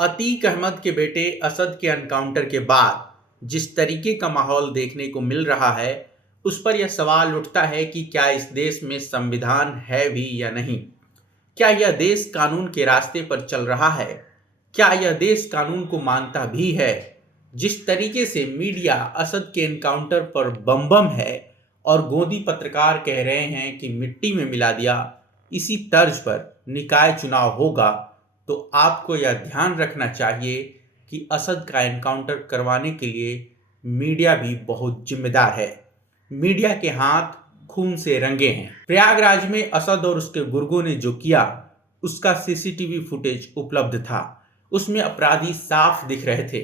अतीक अहमद के बेटे असद के एनकाउंटर के बाद जिस तरीके का माहौल देखने को मिल रहा है, उस पर यह सवाल उठता है कि क्या इस देश में संविधान है भी या नहीं। क्या यह देश कानून के रास्ते पर चल रहा है? क्या यह देश कानून को मानता भी है? जिस तरीके से मीडिया असद के एनकाउंटर पर बम बम है और गोदी पत्रकार कह रहे हैं कि मिट्टी में मिला दिया, इसी तर्ज पर निकाय चुनाव होगा तो आपको यह ध्यान रखना चाहिए कि असद का एनकाउंटर करवाने के लिए मीडिया भी बहुत जिम्मेदार है। मीडिया के हाथ खून से रंगे हैं। प्रयागराज में असद और उसके गुर्गों ने जो किया, उसका सीसीटीवी फुटेज उपलब्ध था। उसमें अपराधी साफ दिख रहे थे।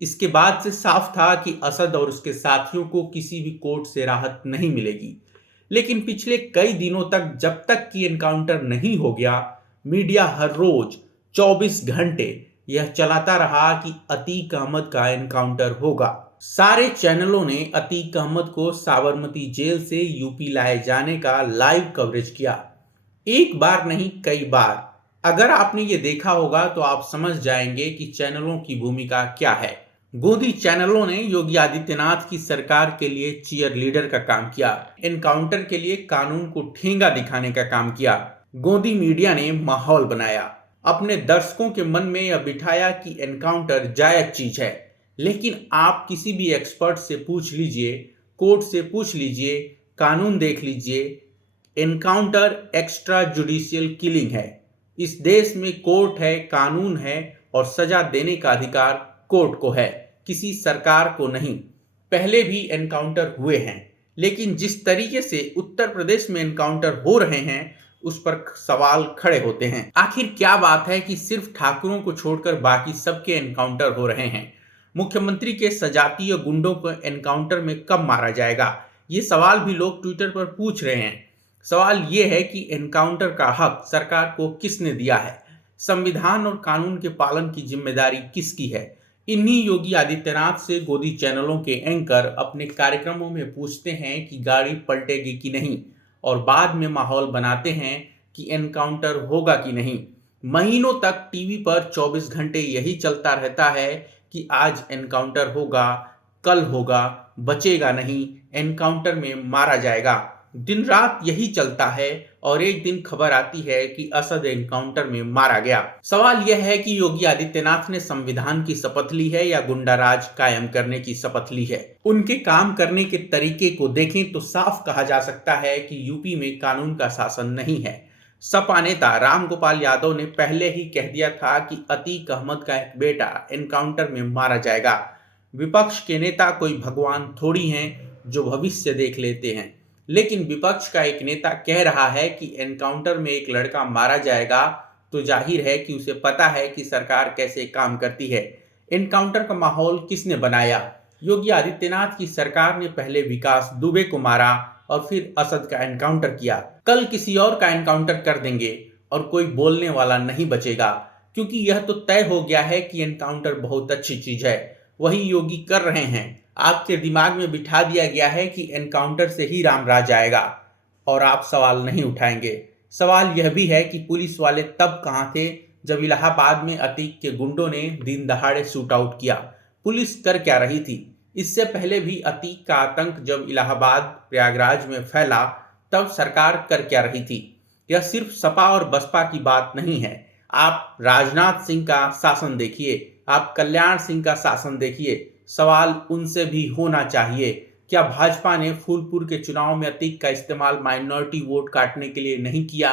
इसके बाद से साफ था कि असद और उसके साथियों को किसी भी कोर्ट से राहत नहीं मिलेगी। लेकिन पिछले कई दिनों तक, जब तक कि एनकाउंटर नहीं हो गया, मीडिया हर रोज 24 घंटे यह चलाता रहा कि अतीक अहमद का एनकाउंटर होगा। सारे चैनलों ने अतीक अहमद को साबरमती जेल से यूपी लाए जाने का लाइव कवरेज किया। एक बार नहीं, कई बार। अगर आपने ये देखा होगा तो आप समझ जाएंगे कि चैनलों की भूमिका क्या है। गोदी चैनलों ने योगी आदित्यनाथ की सरकार के लिए चीयर लीडर का काम किया, एनकाउंटर के लिए कानून को ठेंगा दिखाने का काम किया। गोदी मीडिया ने माहौल बनाया, अपने दर्शकों के मन में यह बिठाया कि एनकाउंटर जायज चीज है। लेकिन आप किसी भी एक्सपर्ट से पूछ लीजिए, कोर्ट से पूछ लीजिए, कानून देख लीजिए, एनकाउंटर एक्स्ट्रा जुडिशियल किलिंग है। इस देश में कोर्ट है, कानून है और सजा देने का अधिकार कोर्ट को है, किसी सरकार को नहीं। पहले भी एनकाउंटर हुए हैं, लेकिन जिस तरीके से उत्तर प्रदेश में एनकाउंटर हो रहे हैं, उस पर सवाल खड़े होते हैं। आखिर क्या बात है कि सिर्फ ठाकुरों को छोड़कर बाकी सबके एनकाउंटर हो रहे हैं? मुख्यमंत्री के सजातीय गुंडों को एनकाउंटर में कब मारा जाएगा? ये सवाल भी लोग ट्विटर पर पूछ रहे हैं। सवाल यह है कि एनकाउंटर का हक सरकार को किसने दिया है? संविधान और कानून के पालन की जिम्मेदारी किसकी है? इन्हीं योगी आदित्यनाथ से गोदी चैनलों के एंकर अपने कार्यक्रमों में पूछते हैं कि गाड़ी पलटेगी कि नहीं, और बाद में माहौल बनाते हैं कि एनकाउंटर होगा कि नहीं। महीनों तक टीवी पर 24 घंटे यही चलता रहता है कि आज एनकाउंटर होगा, कल होगा, बचेगा नहीं, एनकाउंटर में मारा जाएगा। दिन रात यही चलता है और एक दिन खबर आती है कि असद एनकाउंटर में मारा गया। सवाल यह है कि योगी आदित्यनाथ ने संविधान की शपथ ली है या गुंडा राज कायम करने की शपथ ली है? उनके काम करने के तरीके को देखें तो साफ कहा जा सकता है कि यूपी में कानून का शासन नहीं है। सपा नेता राम गोपाल यादव ने पहले ही कह दिया था कि अतीक अहमद का एक बेटा एनकाउंटर में मारा जाएगा। विपक्ष के नेता कोई भगवान थोड़ी हैं जो भविष्य देख लेते हैं। लेकिन विपक्ष का एक नेता कह रहा है कि एनकाउंटर में एक लड़का मारा जाएगा, तो जाहिर है कि उसे पता है कि सरकार कैसे काम करती है। एनकाउंटर का माहौल किसने बनाया? योगी आदित्यनाथ की सरकार ने पहले विकास दुबे को मारा और फिर असद का एनकाउंटर किया। कल किसी और का एनकाउंटर कर देंगे और कोई बोलने वाला नहीं बचेगा, क्योंकि यह तो तय हो गया है कि एनकाउंटर बहुत अच्छी चीज है। वही योगी कर रहे हैं। आपके दिमाग में बिठा दिया गया है कि एनकाउंटर से ही राम राज आएगा और आप सवाल नहीं उठाएंगे। सवाल यह भी है कि पुलिस वाले तब कहाँ थे जब इलाहाबाद में अतीक के गुंडों ने दिन दहाड़े शूट आउट किया? पुलिस कर क्या रही थी? इससे पहले भी अतीक का आतंक जब इलाहाबाद प्रयागराज में फैला, तब सरकार कर क्या रही थी? यह सिर्फ सपा और बसपा की बात नहीं है। आप राजनाथ सिंह का शासन देखिए, आप कल्याण सिंह का शासन देखिए। सवाल उनसे भी होना चाहिए, क्या भाजपा ने फूलपुर के चुनाव में अतीक का इस्तेमाल माइनॉरिटी वोट काटने के लिए नहीं किया?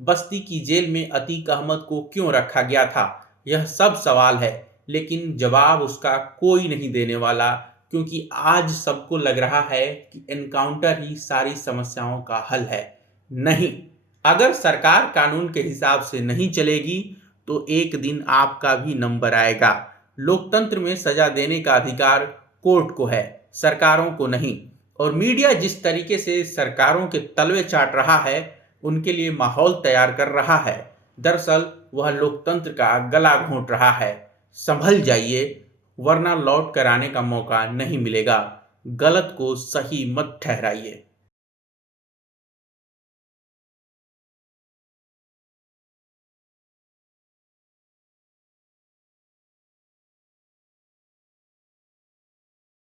बस्ती की जेल में अतीक अहमद को क्यों रखा गया था? यह सब सवाल है, लेकिन जवाब उसका कोई नहीं देने वाला, क्योंकि आज सबको लग रहा है कि एनकाउंटर ही सारी समस्याओं का हल है। नहीं, अगर सरकार कानून के हिसाब से नहीं चलेगी तो एक दिन आपका भी नंबर आएगा। लोकतंत्र में सजा देने का अधिकार कोर्ट को है, सरकारों को नहीं। और मीडिया जिस तरीके से सरकारों के तलवे चाट रहा है, उनके लिए माहौल तैयार कर रहा है, दरअसल वह लोकतंत्र का गला घोंट रहा है। संभल जाइए, वरना लौट कर आने का मौका नहीं मिलेगा। गलत को सही मत ठहराइए।